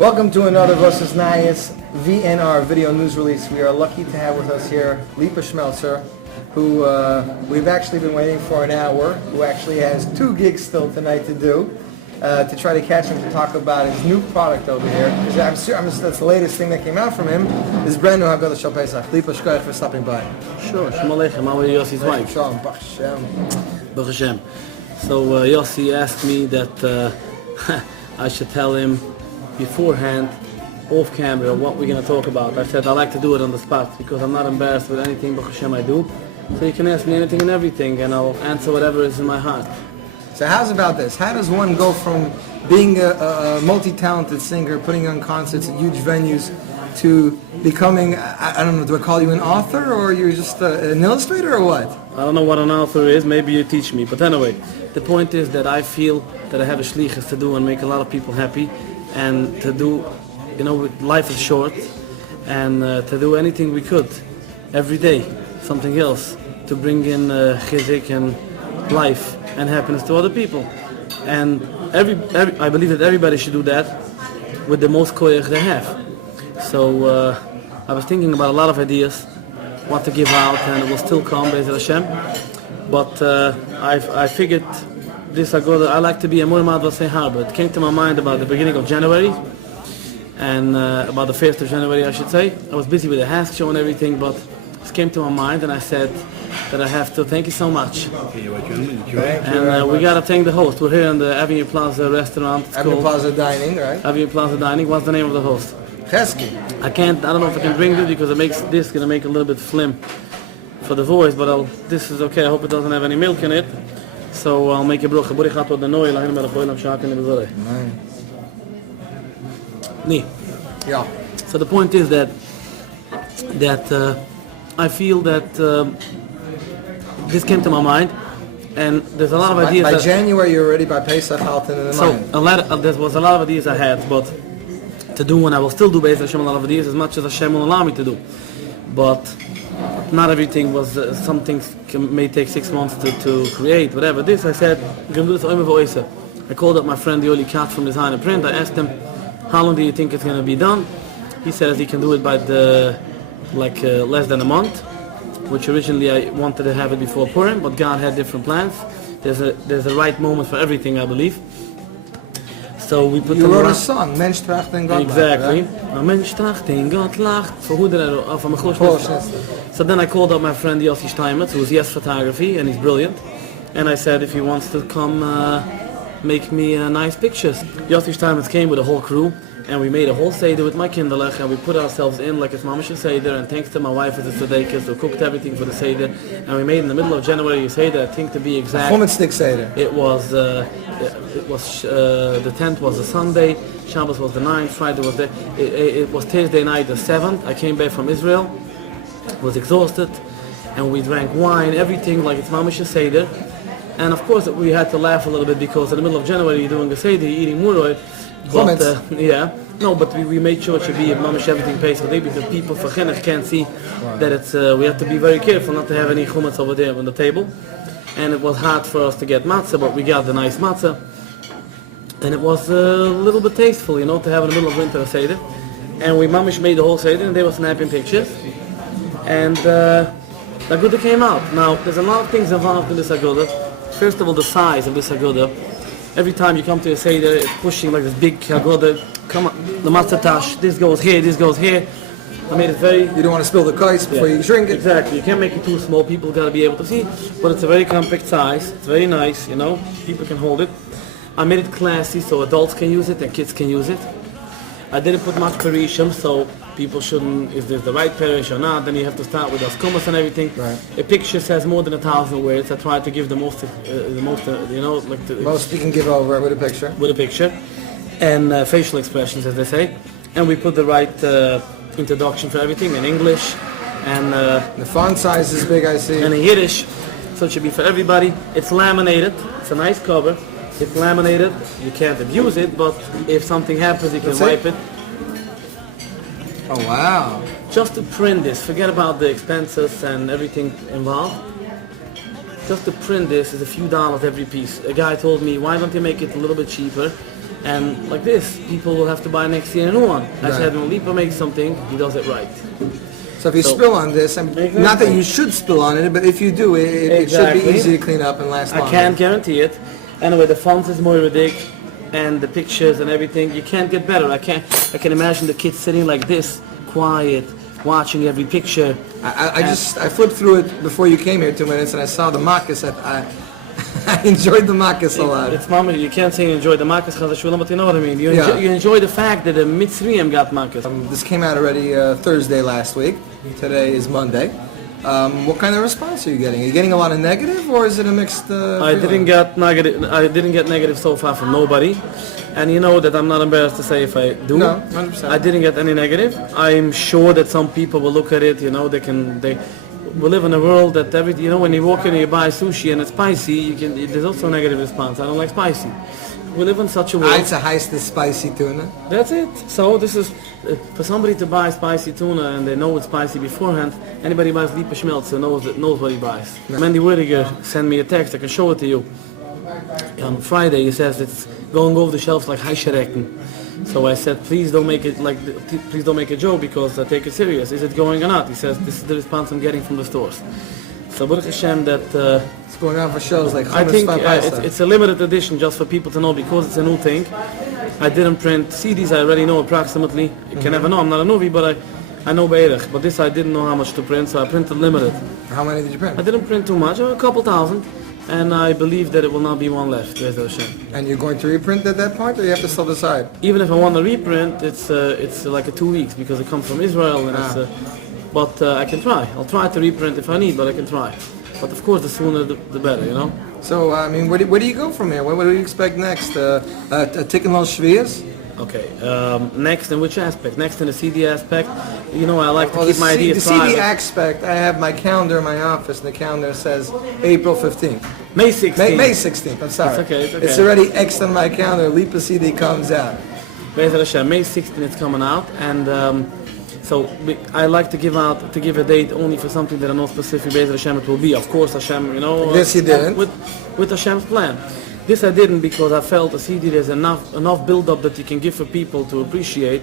Welcome to another Voss's Nayas VNR video news release. We are lucky to have with us here Lipa Schmeltzer, who we've actually been waiting for an hour, who actually has 2 gigs still tonight to do, to try to catch him to talk about his new product over here. Because that's the latest thing that came out from him, his brand new Hagada Shal Pesach. Lipa, shkoyach for stopping by. Sure, Shalom Aleichem. How are you, Yossi's wife? Shalom, Baruch Hashem. Baruch Hashem. So Yossi asked me that I should tell him beforehand, off camera, what we're going to talk about. I said I like to do it on the spot because I'm not embarrassed with anything Baruch Hashem I do. So you can ask me anything and everything and I'll answer whatever is in my heart. So how's about this? How does one go from being a multi-talented singer, putting on concerts at huge venues, to becoming, I don't know, do I call you an author or you're just an illustrator or what? I don't know what an author is, maybe you teach me. But anyway, the point is that I feel that I have a shlichus to do and make a lot of people happy, and to do, life is short, and to do anything we could every day, something else, to bring in chizik and life and happiness to other people. And I believe that everybody should do that with the most koyach they have. So I was thinking about a lot of ideas, what to give out, and it will still come, Be'ezrat Hashem. But I figured this I like to be a Muhammad Vasei Harbor. It came to my mind about the beginning of January, and about the 1st of January, I should say. I was busy with the Hask show and everything, but it came to my mind, and I said that I have to thank you so much. And we got to thank the host. We're here in the Avenue Plaza restaurant. Avenue Plaza Dining, right? Avenue Plaza Dining. What's the name of the host? Chassidic. I don't know if I can drink this because it makes this going to make a little bit slim for the voice, but this is okay. I hope it doesn't have any milk in it. So I'll make a bracha. Burichato the noy lahim melachoylam shaken lebzorei. Ni. Yeah. So the point is that I feel that this came to my mind, and there's a lot of ideas. By January, you're already by Pesach out in the mind. There was a lot of ideas I had, but to do, and I will still do Be'ezrat Hashem a lot of ideas as much as Hashem will allow me to do. But not everything was, some things may take 6 months to create, whatever. This, I said, I'm going to do this oime v'oisa. I called up my friend Yoli Katz from Design and Print. I asked him, how long do you think it's going to be done? He says he can do it by less than a month, which originally I wanted to have it before Purim, but God had different plans. There's a right moment for everything, I believe. So we put. You wrote a song, Mensch tracht den Gott lacht. Exactly. Mensch tracht den Gott lacht. So who did I do? From a So then I called up my friend Yossi Steinmetz, who's Yes Photography, and he's brilliant. And I said if he wants to come make me nice pictures. Yossi Steinmetz came with a whole crew, and we made a whole Seder with my kinderlech, and we put ourselves in like it's Mamash Seder, and thanks to my wife as a Tzedekah, who cooked everything for the Seder, and we made in the middle of January a Seder, I think to be exact. Chumet stick Seder. It was the 10th was a Sunday, Shabbos was the 9th, Friday was it was Thursday night the 7th. I came back from Israel, was exhausted, and we drank wine, everything like it's Mamash Seder. And of course we had to laugh a little bit because in the middle of January you're doing a Seder, you're eating muroid. But we made sure it should be mamash everything pays for day because people for chinuch can't see that it's. We have to be very careful not to have any chumetz over there on the table. And it was hard for us to get matzah, but we got the nice matzah, and it was a little bit tasteful, to have in the middle of winter a seder. And we mamash made the whole seder, and they were snapping pictures, and the Haggadah came out. Now there's a lot of things involved in this Haggadah. First of all, the size of this Haggadah. Every time you come to a Seder, it's pushing like this big Haggadah. Come on, the matzah tash, this goes here, this goes here. I made it very... You don't want to spill the kais before you drink it. Exactly, you can't make it too small, people got to be able to see. But it's a very compact size, it's very nice, people can hold it. I made it classy so adults can use it and kids can use it. I didn't put much perishim, so people shouldn't, if there's the right perish or not, then you have to start with askumas and everything. Right. A picture says more than 1,000 words. I tried to give the most most you can give over with a picture. With a picture, and facial expressions, as they say. And we put the right introduction for everything in English, and the font size is big, I see. And in Yiddish, so it should be for everybody. It's laminated. It's a nice cover. It's laminated. You can't abuse it, but if something happens, you can wipe it. Oh wow! Just to print this, forget about the expenses and everything involved. Just to print this is a few dollars every piece. A guy told me, why don't you make it a little bit cheaper And like this, people will have to buy next year a new one. I said, when Lipa makes something, he does it right. So if you spill on this, not that you should spill on it, but if you do, it should be easy to clean up and last longer. I can't guarantee it. Anyway, the font is more ridiculous, and the pictures and everything. You can't get better. I can imagine the kids sitting like this, quiet, watching every picture. I flipped through it before you came here 2 minutes, and I saw the makas. I enjoyed the makas a lot. It's mama, you can't say you enjoy the makas, but you know what I mean. You enjoy the fact that the Mitzrayim got makas. This came out already Thursday last week. Today is Monday. What kind of response are you getting? Are you getting a lot of negative, or is it a mixed? I didn't get negative so far from nobody, and you know that I'm not embarrassed to say if I do. No, 100%. I didn't get any negative. I'm sure that some people will look at it. You know, we live in a world that when you walk in and you buy sushi and it's spicy, there's also a negative response. I don't like spicy. We live in such a world. It's a heist of spicy tuna. That's it. So this is for somebody to buy spicy tuna and they know it's spicy beforehand. Anybody buys Lipa Schmeltzer knows what he buys. Yeah. Mandy Whittaker sent me a text. I can show it to you. On Friday he says it's going over the shelves like Chassidic. So I said, please don't make a joke because I take it serious. Is it going or not? He says, this is the response I'm getting from the stores. So Baruch Hashem that it's going on for shows like I think it's a limited edition just for people to know because it's a new thing. I didn't print CDs. I already know approximately. You can never know. I'm not a movie, but I know Beirich. But this I didn't know how much to print, so I printed limited. How many did you print? I didn't print too much, a couple thousand. And I believe that it will not be one left. And you're going to reprint at that point, or you have to still decide? Even if I want to reprint, it's like a 2 weeks because it comes from Israel. And but I can try. I'll try to reprint if I need, but I can try. But of course, the sooner the better, you know. So I mean, where do you go from here? What do you expect next? A Tikkun Lo Shvius? Okay. Next, in which aspect? Next in the CD aspect. You know, I like to keep my ideas private. The CD aspect, I have my calendar in my office, and the calendar says April 15th. May 16th. May 16th, I'm sorry. It's okay. It's already X'd on my calendar. Lipa CD comes out. May 16th it's coming out, and so I like to give a date only for something that I know specific Be'ez Hashem it will be. Of course, Hashem, you know. This you didn't. With Hashem's plan. This I didn't because I felt a CD there's enough build-up that you can give for people to appreciate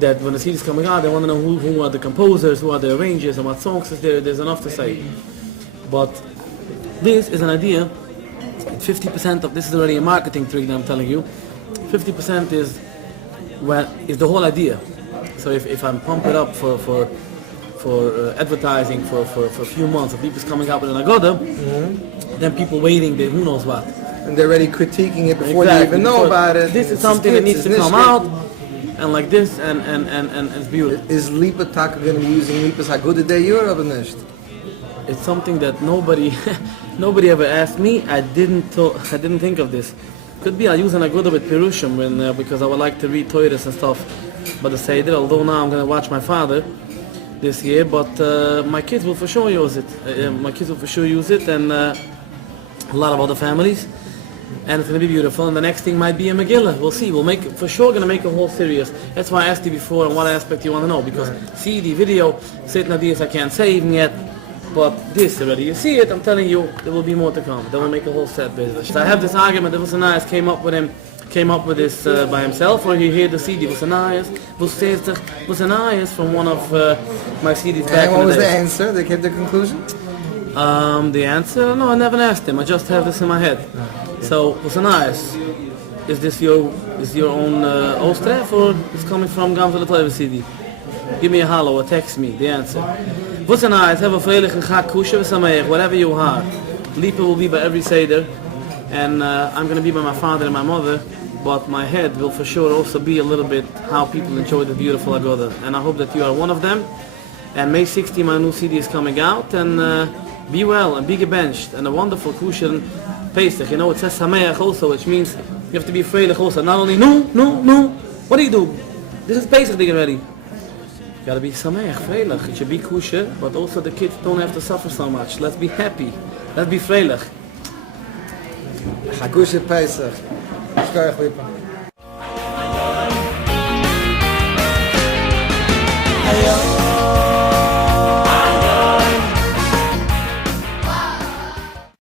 that when the CD is coming out, they want to know who are the composers, who are the arrangers, and what songs is there. There's enough to say. But this is an idea. 50% of this is already a marketing trick that I'm telling you. 50% is the whole idea. So if I'm pumping it up for advertising for a few months, if people's coming out with an Hagada, then people waiting, who knows what. And they're already critiquing it before they even know about it. This is something that needs to come out, and like this, and it's beautiful. Is Lipa Taka going to be using Lipas Hagada Day or nicht? It's something that nobody ever asked me. I didn't think of this. Could be I'll use an Hagada with Pirushim because I would like to read Torahs and stuff. But the Seder, although now I'm going to watch my father this year, but my kids will for sure use it. And a lot of other families. And it's going to be beautiful. And the next thing might be a Megillah. We'll see. For sure going to make a whole series. That's why I asked you before on what aspect you want to know. Because CD, video, certain ideas I can't say even yet. But this already, you see it, I'm telling you, there will be more to come. They will make a whole set business. So I have this argument that Nice came up with this by himself, or he heard the CD. Nice from one of my CDs back in the day. And what was the answer? They came to the conclusion? The answer? No, I never asked him. I just have this in my head. So, Nice, is this your own Ostref, or is it coming from Gamza Latova CD? Give me a hello or text me the answer. Nice, have a freilichen Chag Kusha v'sameach, whatever you have. Lipa will be by every Seder, and I'm going to be by my father and my mother, but my head will for sure also be a little bit how people enjoy the beautiful Hagada. And I hope that you are one of them. And May 16, my new CD is coming out, and be well and be gebenched, and a wonderful Kushan Pesach. You know, it says Sameach also, which means you have to be freilich also. Not only, no, what do you do? This is Pesach day already. You gotta be Sameach, freilich. It should be Kusha, but also the kids don't have to suffer so much. Let's be happy. Let's be freilich. Hakusha Pesach. Shkoyach Lipa.